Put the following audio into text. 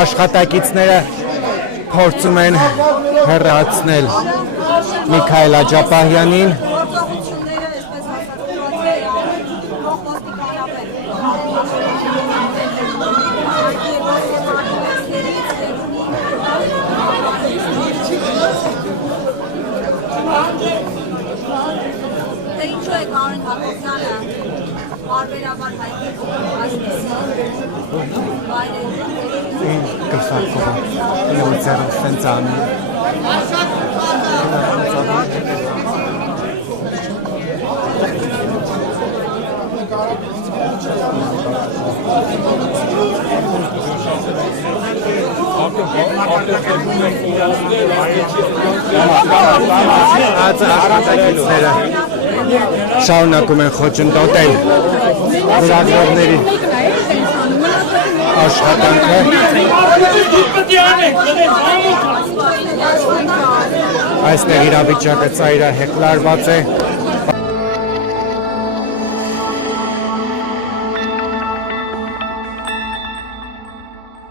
աշխատակիցները փորձում են հեռացնել Միքայել Աջապահյանին շարունակում են խոչընդոտել լրագրողների աշխատանքը այստեղ իրավիճակը ծայրահեղ լարված է